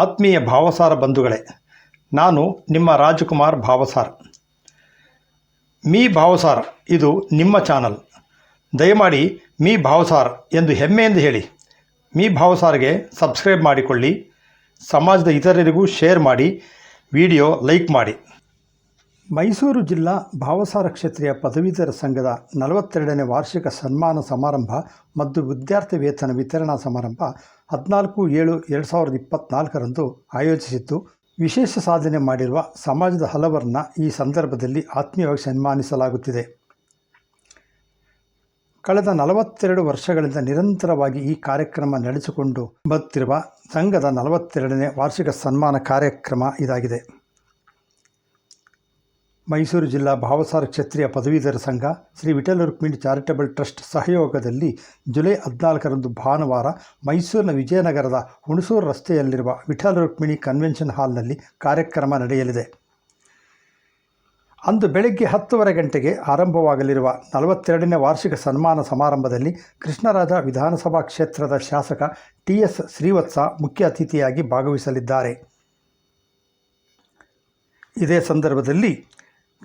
ಆತ್ಮೀಯ ಭಾವಸಾರ ಬಂಧುಗಳೇ, ನಾನು ನಿಮ್ಮ ರಾಜಕುಮಾರ್ ಭಾವಸಾರ್. ಮೀ ಭಾವಸಾರ್, ಇದು ನಿಮ್ಮ ಚಾನಲ್. ದಯಮಾಡಿ ಮೀ ಭಾವಸಾರ್ ಎಂದು ಹೆಮ್ಮೆಯಿಂದ ಹೇಳಿ. ಮೀ ಭಾವಸಾರ್ಗೆ ಸಬ್ಸ್ಕ್ರೈಬ್ ಮಾಡಿಕೊಳ್ಳಿ, ಸಮಾಜದ ಇತರರಿಗೂ ಶೇರ್ ಮಾಡಿ, ವಿಡಿಯೋ ಲೈಕ್ ಮಾಡಿ. ಮೈಸೂರು ಜಿಲ್ಲಾ ಭಾವಸಾರ ಕ್ಷೇತ್ರೀಯ ಪದವೀಧರ ಸಂಘದ ನಲವತ್ತೆರಡನೇ ವಾರ್ಷಿಕ ಸನ್ಮಾನ ಸಮಾರಂಭ ಮತ್ತು ವಿದ್ಯಾರ್ಥಿ ವೇತನ ವಿತರಣಾ ಸಮಾರಂಭ ಹದಿನಾಲ್ಕು ಏಳು ಎರಡು ಸಾವಿರದ ಇಪ್ಪತ್ತ್ನಾಲ್ಕರಂದು ಆಯೋಜಿಸಿತ್ತು ವಿಶೇಷ ಸಾಧನೆ ಮಾಡಿರುವ ಸಮಾಜದ ಹಲವರನ್ನ ಈ ಸಂದರ್ಭದಲ್ಲಿ ಆತ್ಮೀಯವಾಗಿ ಸನ್ಮಾನಿಸಲಾಗುತ್ತಿದೆ. ಕಳೆದ ನಲವತ್ತೆರಡು ವರ್ಷಗಳಿಂದ ನಿರಂತರವಾಗಿ ಈ ಕಾರ್ಯಕ್ರಮ ನಡೆಸಿಕೊಂಡು ಬರುತ್ತಿರುವ ಸಂಘದ ನಲವತ್ತೆರಡನೇ ವಾರ್ಷಿಕ ಸನ್ಮಾನ ಕಾರ್ಯಕ್ರಮ ಇದಾಗಿದೆ. ಮೈಸೂರು ಜಿಲ್ಲಾ ಭಾವಸಾರ ಕ್ಷತ್ರಿಯ ಪದವೀಧರ ಸಂಘ ಶ್ರೀ ವಿಠಲ ರುಕ್ಮಿಣಿ ಚಾರಿಟಬಲ್ ಟ್ರಸ್ಟ್ ಸಹಯೋಗದಲ್ಲಿ ಜುಲೈ ಹದಿನಾಲ್ಕರಂದು ಭಾನುವಾರ ಮೈಸೂರಿನ ವಿಜಯನಗರದ ಹುಣಸೂರು ರಸ್ತೆಯಲ್ಲಿರುವ ವಿಠಲ ರುಕ್ಮಿಣಿ ಕನ್ವೆನ್ಷನ್ ಹಾಲ್ನಲ್ಲಿ ಕಾರ್ಯಕ್ರಮ ನಡೆಯಲಿದೆ. ಅಂದು ಬೆಳಗ್ಗೆ ಹತ್ತುವರೆ ಗಂಟೆಗೆ ಆರಂಭವಾಗಲಿರುವ ನಲವತ್ತೆರಡನೇ ವಾರ್ಷಿಕ ಸನ್ಮಾನ ಸಮಾರಂಭದಲ್ಲಿ ಕೃಷ್ಣರಾಜ ವಿಧಾನಸಭಾ ಕ್ಷೇತ್ರದ ಶಾಸಕ ಟಿ ಎಸ್ ಶ್ರೀವತ್ಸ ಮುಖ್ಯ ಅತಿಥಿಯಾಗಿ ಭಾಗವಹಿಸಲಿದ್ದಾರೆ. ಇದೇ ಸಂದರ್ಭದಲ್ಲಿ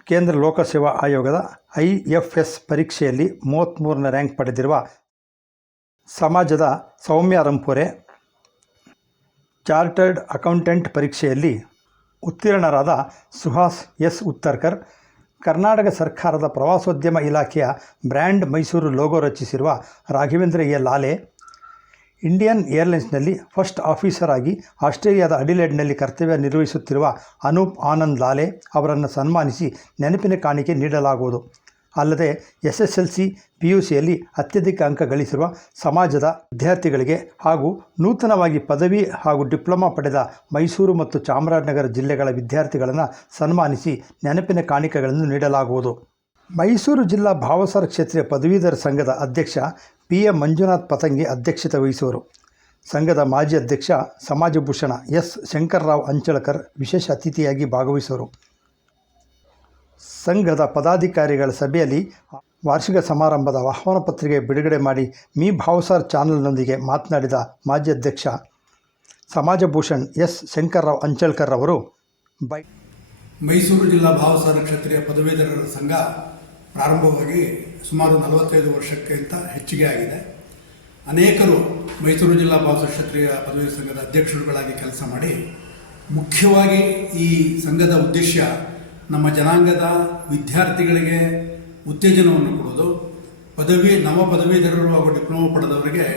ಕೇಂದ್ರ ಲೋಕಸೇವಾ ಆಯೋಗದ ಐ ಎಫ್ ಎಸ್ ಪರೀಕ್ಷೆಯಲ್ಲಿ ಮೂವತ್ತ್ಮೂರನೇ ರ್ಯಾಂಕ್ ಪಡೆದಿರುವ ಸಮಾಜದ ಸೌಮ್ಯ ರಂಪುರೆ, ಚಾರ್ಟರ್ಡ್ ಅಕೌಂಟೆಂಟ್ ಪರೀಕ್ಷೆಯಲ್ಲಿ ಉತ್ತೀರ್ಣರಾದ ಸುಹಾಸ್ ಎಸ್. ಉತ್ತರ್ಕರ್, ಕರ್ನಾಟಕ ಸರ್ಕಾರದ ಪ್ರವಾಸೋದ್ಯಮ ಇಲಾಖೆಯ ಬ್ರ್ಯಾಂಡ್ ಮೈಸೂರು ಲೋಗೋ ರಚಿಸಿರುವ ರಾಘವೇಂದ್ರ ಎ. ಲಾಲೆ ಇಂಡಿಯನ್ ಏರ್ಲೈನ್ಸ್ನಲ್ಲಿ ಫಸ್ಟ್ ಆಫೀಸರ್ ಆಗಿ ಆಸ್ಟ್ರೇಲಿಯಾದ ಅಡಿಲೇಡ್ನಲ್ಲಿ ಕರ್ತವ್ಯ ನಿರ್ವಹಿಸುತ್ತಿರುವ ಅನೂಪ್ ಆನಂದ್ ಲಾಲೆ ಅವರನ್ನು ಸನ್ಮಾನಿಸಿ ನೆನಪಿನ ಕಾಣಿಕೆ ನೀಡಲಾಗುವುದು. ಅಲ್ಲದೆ S S L C P U ಸಿಯಲ್ಲಿ ಅತ್ಯಧಿಕ ಅಂಕ ಗಳಿಸಿರುವ ಸಮಾಜದ ವಿದ್ಯಾರ್ಥಿಗಳಿಗೆ ಹಾಗೂ ನೂತನವಾಗಿ ಪದವಿ ಹಾಗೂ ಡಿಪ್ಲೊಮಾ ಪಡೆದ ಮೈಸೂರು ಮತ್ತು ಚಾಮರಾಜನಗರ ಜಿಲ್ಲೆಗಳ ವಿದ್ಯಾರ್ಥಿಗಳನ್ನು ಸನ್ಮಾನಿಸಿ ನೆನಪಿನ ಕಾಣಿಕೆಗಳನ್ನು ನೀಡಲಾಗುವುದು. ಮೈಸೂರು ಜಿಲ್ಲಾ ಭಾವಸಾರ ಕ್ಷೇತ್ರೀಯ ಪದವೀಧರ ಸಂಘದ ಅಧ್ಯಕ್ಷ ಪಿ ಎ ಮಂಜುನಾಥ್ ಪತಂಗಿ ಅಧ್ಯಕ್ಷತೆ ವಹಿಸುವರು. ಸಂಘದ ಮಾಜಿ ಅಧ್ಯಕ್ಷ ಸಮಾಜಭೂಷಣ ಎಸ್ ಶಂಕರರಾವ್ ಅಂಚಳಕರ್ ವಿಶೇಷ ಅತಿಥಿಯಾಗಿ ಭಾಗವಹಿಸುವರು. ಸಂಘದ ಪದಾಧಿಕಾರಿಗಳ ಸಭೆಯಲ್ಲಿ ವಾರ್ಷಿಕ ಸಮಾರಂಭದ ಆಹ್ವಾನ ಪತ್ರಿಕೆ ಬಿಡುಗಡೆ ಮಾಡಿ ಮೀ ಭಾವಸಾರ್ ಚಾನಲ್ನೊಂದಿಗೆ ಮಾತನಾಡಿದ ಮಾಜಿ ಅಧ್ಯಕ್ಷ ಸಮಾಜಭೂಷಣ್ ಎಸ್ ಶಂಕರರಾವ್ ಅಂಚಳ್ಕರ್ ಅವರು, ಬೈ ಮೈಸೂರು ಜಿಲ್ಲಾ ಭಾವಸಾರ ಕ್ಷತ್ರಿಯ ಪದವೀಧರರ ಸಂಘ ಪ್ರಾರಂಭವಾಗಿ ಸುಮಾರು ನಲವತ್ತೈದು ವರ್ಷಕ್ಕಿಂತ ಹೆಚ್ಚಿಗೆ ಆಗಿದೆ. ಅನೇಕರು ಮೈಸೂರು ಜಿಲ್ಲಾ ಬಾಸು ಕ್ಷತ್ರಿಯ ಪದವಿ ಸಂಘದ ಅಧ್ಯಕ್ಷರುಗಳಾಗಿ ಕೆಲಸ ಮಾಡಿ, ಮುಖ್ಯವಾಗಿ ಈ ಸಂಘದ ಉದ್ದೇಶ ನಮ್ಮ ಜನಾಂಗದ ವಿದ್ಯಾರ್ಥಿಗಳಿಗೆ ಉತ್ತೇಜನವನ್ನು ಕೊಡೋದು. ಪದವಿ ನವ ಪದವೀಧರರು ಹಾಗೂ ಡಿಪ್ಲೊಮಾ ಪಡೆದವರಿಗೆ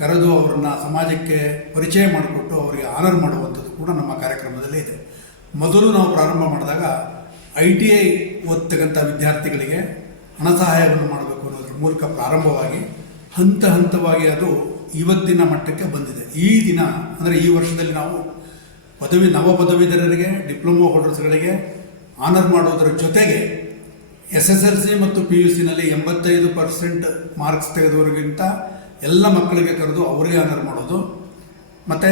ಕರೆದು ಅವರನ್ನು ಸಮಾಜಕ್ಕೆ ಪರಿಚಯ ಮಾಡಿಕೊಟ್ಟು ಅವರಿಗೆ ಆನರ್ ಮಾಡುವಂಥದ್ದು ಕೂಡ ನಮ್ಮ ಕಾರ್ಯಕ್ರಮದಲ್ಲಿ ಇದೆ. ಮೊದಲು ನಾವು ಪ್ರಾರಂಭ ಮಾಡಿದಾಗ ಐ ಟಿ ಐ ಓದ್ತಕ್ಕಂಥ ವಿದ್ಯಾರ್ಥಿಗಳಿಗೆ ಹಣ ಸಹಾಯವನ್ನು ಮಾಡಬೇಕು ಅನ್ನೋದ್ರ ಮೂಲಕ ಪ್ರಾರಂಭವಾಗಿ ಹಂತ ಹಂತವಾಗಿ ಅದು ಇವತ್ತಿನ ಮಟ್ಟಕ್ಕೆ ಬಂದಿದೆ. ಈ ದಿನ ಅಂದರೆ ಈ ವರ್ಷದಲ್ಲಿ ನಾವು ಪದವಿ ನವ ಪದವೀಧರರಿಗೆ, ಡಿಪ್ಲೊಮಾ ಹೋಲ್ಡರ್ಸ್ಗಳಿಗೆ ಆನರ್ ಮಾಡೋದರ ಜೊತೆಗೆ ಎಸ್ ಎಸ್ ಎಲ್ ಸಿ ಮತ್ತು ಪಿ ಯು ಸಿನಲ್ಲಿ ಎಂಬತ್ತೈದು ಪರ್ಸೆಂಟ್ ಮಾರ್ಕ್ಸ್ ತೆಗೆದವರಿಗಿಂತ ಎಲ್ಲ ಮಕ್ಕಳಿಗೆ ಕರೆದು ಅವರಿಗೆ ಆನರ್ ಮಾಡೋದು. ಮತ್ತು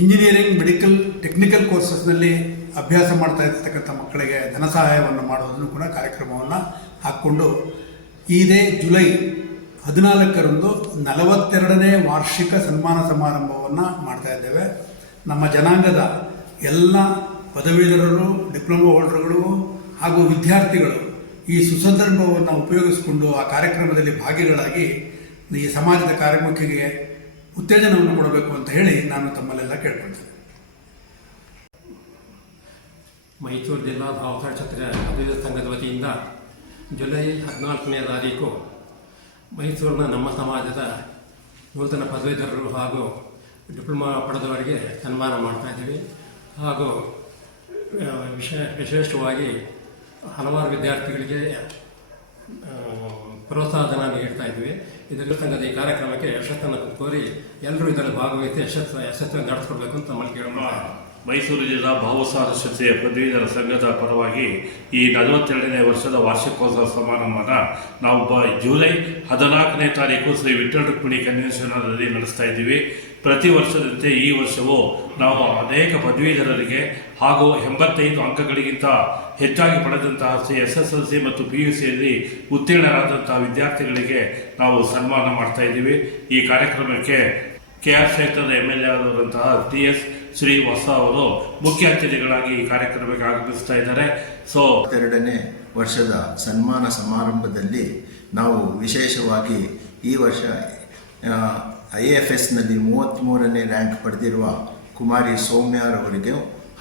ಇಂಜಿನಿಯರಿಂಗ್ ಮೆಡಿಕಲ್ ಟೆಕ್ನಿಕಲ್ ಕೋರ್ಸಸ್ನಲ್ಲಿ ಅಭ್ಯಾಸ ಮಾಡ್ತಾ ಇರ್ತಕ್ಕಂಥ ಮಕ್ಕಳಿಗೆ ಧನ ಸಹಾಯವನ್ನು ಮಾಡೋದನ್ನು ಕೂಡ ಕಾರ್ಯಕ್ರಮವನ್ನು ಹಾಕ್ಕೊಂಡು ಇದೇ ಜುಲೈ ಹದಿನಾಲ್ಕರಂದು ನಲವತ್ತೆರಡನೇ ವಾರ್ಷಿಕ ಸನ್ಮಾನ ಸಮಾರಂಭವನ್ನು ಮಾಡ್ತಾ ಇದ್ದೇವೆ. ನಮ್ಮ ಜನಾಂಗದ ಎಲ್ಲ ಪದವೀಧರರು, ಡಿಪ್ಲೊಮಾ ಹೋಲ್ಡರ್ಗಳು ಹಾಗೂ ವಿದ್ಯಾರ್ಥಿಗಳು ಈ ಸುಸಂದರ್ಭವನ್ನು ಉಪಯೋಗಿಸಿಕೊಂಡು ಆ ಕಾರ್ಯಕ್ರಮದಲ್ಲಿ ಭಾಗಿಗಳಾಗಿ ಈ ಸಮಾಜದ ಕಾರ್ಯಮುಖಿಗೆ ಉತ್ತೇಜನವನ್ನು ಕೊಡಬೇಕು ಅಂತ ಹೇಳಿ ನಾನು ತಮ್ಮಲ್ಲೆಲ್ಲ ಕೇಳ್ಕೊಳ್ತೇನೆ. ಮೈಸೂರು ಜಿಲ್ಲಾ ಭಾವಸಾರ ಛತ್ರಿಯ ಪದವೀಧರ ಸಂಘದ ವತಿಯಿಂದ ಜುಲೈ ಹದಿನಾಲ್ಕನೇ ತಾರೀಕು ಮೈಸೂರಿನ ನಮ್ಮ ಸಮಾಜದ ನೂತನ ಪದವೀಧರರು ಹಾಗೂ ಡಿಪ್ಲೊಮಾ ಪಡೆದವರಿಗೆ ಸನ್ಮಾನ ಮಾಡ್ತಾ ಇದ್ದೀವಿ. ಹಾಗೂ ವಿಶೇಷ ವಿಶೇ, ವಿಶೇಷವಾಗಿ ಹಲವಾರು ವಿದ್ಯಾರ್ಥಿಗಳಿಗೆ ಪ್ರೋತ್ಸಾಹ ಪ್ರೋತ್ಸಾಹಧನ ನೀಡ್ತಾ ಇದ್ವಿ ಇದರ ಸಂಘದ ಈ ಕಾರ್ಯಕ್ರಮಕ್ಕೆ ಯಶಸ್ಸನ್ನು ಕೋರಿ ಎಲ್ಲರೂ ಇದರಲ್ಲಿ ಭಾಗವಹಿಸಿ ಯಶಸ್ಸು, ಯಶಸ್ಸನ್ನು ನಡೆಸ್ಕೊಡ್ಬೇಕು ಅಂತ ನಮ್ಮಲ್ಲಿ ಕೇಳೋಣ ಮೈಸೂರು ಜಿಲ್ಲಾ ಭಾವಸಾರ ಕ್ಷತ್ರಿಯ ಪದವೀಧರ ಸಂಘದ ಪರವಾಗಿ ಈ ನಲವತ್ತೆರಡನೇ ವರ್ಷದ ವಾರ್ಷಿಕೋತ್ಸವ ಸಮಾರಂಭನ ನಾವು ಜುಲೈ ಹದಿನಾಲ್ಕನೇ ತಾರೀಕು ಶ್ರೀ ವಿಠಲ್ ರುಕ್ಮಿಣಿ ಕನ್ವೆನ್ಷನ್ನಲ್ಲಿ ನಡೆಸ್ತಾ ಇದ್ದೀವಿ. ಪ್ರತಿ ವರ್ಷದಂತೆ ಈ ವರ್ಷವೂ ನಾವು ಅನೇಕ ಪದವೀಧರರಿಗೆ ಹಾಗೂ ಎಂಬತ್ತೈದು ಅಂಕಗಳಿಗಿಂತ ಹೆಚ್ಚಾಗಿ ಪಡೆದಂತಹ ಎಸ್ ಎಸ್ ಎಲ್ ಸಿ ಮತ್ತು ಪಿ ಯು ಸಿಯಲ್ಲಿ ಉತ್ತೀರ್ಣರಾದಂತಹ ವಿದ್ಯಾರ್ಥಿಗಳಿಗೆ ನಾವು ಸನ್ಮಾನ ಮಾಡ್ತಾ ಇದ್ದೀವಿ. ಈ ಕಾರ್ಯಕ್ರಮಕ್ಕೆ ಕೆ ಆರ್ ಕ್ಷೇತ್ರದ ಎಂ ಎಲ್ ಎ ಆದಂತಹ ಟಿ ಎಸ್ ಶ್ರೀವತ್ಸ ಅವರು ಮುಖ್ಯ ಅತಿಥಿಗಳಾಗಿ ಈ ಕಾರ್ಯಕ್ರಮಕ್ಕೆ ಆಗಮಿಸ್ತಾ ಇದ್ದಾರೆ. ಸೊ ಎರಡನೇ ವರ್ಷದ ಸನ್ಮಾನ ಸಮಾರಂಭದಲ್ಲಿ ನಾವು ವಿಶೇಷವಾಗಿ ಈ ವರ್ಷ ಐ ಎಫ್ ಎಸ್ನಲ್ಲಿ ಮೂವತ್ತ್ಮೂರನೇ ರ್ಯಾಂಕ್ ಪಡೆದಿರುವ ಕುಮಾರಿ ಸೌಮ್ಯರವರಿಗೆ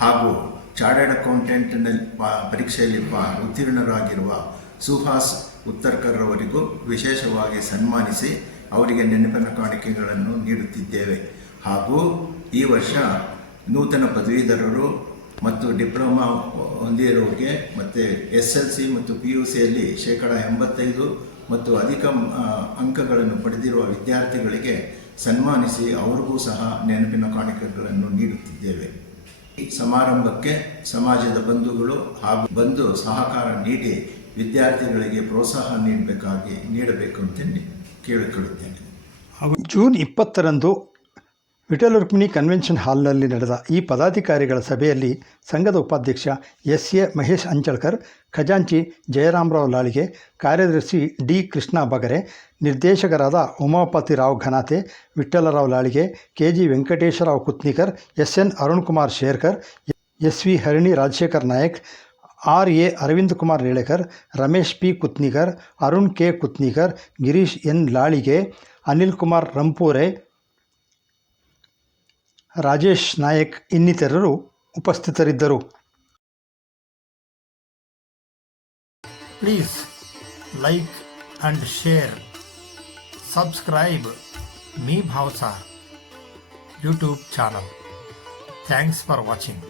ಹಾಗೂ ಚಾರ್ಟರ್ಡ್ ಅಕೌಂಟೆಂಟ್ನಲ್ಲಿ ಪರೀಕ್ಷೆಯಲ್ಲಿ ಉತ್ತೀರ್ಣರಾಗಿರುವ ಸುಹಾಸ್ ಉತ್ತರ್ಕರ್ರವರಿಗೂ ವಿಶೇಷವಾಗಿ ಸನ್ಮಾನಿಸಿ ಅವರಿಗೆ ನೆನಪಿನ ಕಾಣಿಕೆಗಳನ್ನು ನೀಡುತ್ತಿದ್ದೇವೆ. ಹಾಗೂ ಈ ವರ್ಷ ನೂತನ ಪದವೀಧರರು ಮತ್ತು ಡಿಪ್ಲೊಮಾ ಹೊಂದಿರೋರಿಗೆ ಮತ್ತು ಎಸ್ ಎಲ್ ಸಿ ಮತ್ತು ಪಿ ಯು ಸಿಯಲ್ಲಿ ಶೇಕಡ ಎಂಬತ್ತೈದು ಮತ್ತು ಅಧಿಕ ಅಂಕಗಳನ್ನು ಪಡೆದಿರುವ ವಿದ್ಯಾರ್ಥಿಗಳಿಗೆ ಸನ್ಮಾನಿಸಿ ಅವ್ರಿಗೂ ಸಹ ನೆನಪಿನ ಕಾಣಿಕೆಗಳನ್ನು ನೀಡುತ್ತಿದ್ದೇವೆ. ಈ ಸಮಾರಂಭಕ್ಕೆ ಸಮಾಜದ ಬಂಧುಗಳು ಹಾಗೂ ಬಂದು ಸಹಕಾರ ನೀಡಿ ವಿದ್ಯಾರ್ಥಿಗಳಿಗೆ ಪ್ರೋತ್ಸಾಹ ನೀಡಬೇಕಾಗಿ, ನೀಡಬೇಕು ಅಂತ ಕೇಳಿಕೊಳ್ಳುತ್ತೇನೆ. ಜೂನ್ ಇಪ್ಪತ್ತರಂದು ವಿಠಲ ರುಕ್ಮಿಣಿ ಕನ್ವೆನ್ಷನ್ ಹಾಲ್ನಲ್ಲಿ ನಡೆದ ಈ ಪದಾಧಿಕಾರಿಗಳ ಸಭೆಯಲ್ಲಿ ಸಂಘದ ಉಪಾಧ್ಯಕ್ಷ ಎಸ್ ಎ ಮಹೇಶ್ ಅಂಚಳ್ಕರ್, ಖಜಾಂಚಿ ಜಯರಾಮರಾವ್ ಲಾಳಿಗೆ ಕಾರ್ಯದರ್ಶಿ ಡಿ ಕೃಷ್ಣ ಬಗರೆ, ನಿರ್ದೇಶಕರಾದ Umapathi Rao Ghanate Vitthalrao Lalige K G Venkateshrao Kutnikar S N Arun Kumar Sherkar S V Harini Rajashekar Nayak R A Aravind Kumar Relekar Ramesh P Kutnikar, Arun K Kutnikar, Girish N Lalige Anil Kumar Rampure Rajesh Nayak ಇನ್ನಿತರರು ಉಪಸ್ಥಿತರಿದ್ದರು please like and share subscribe me Bhavasa YouTube channel thanks for watching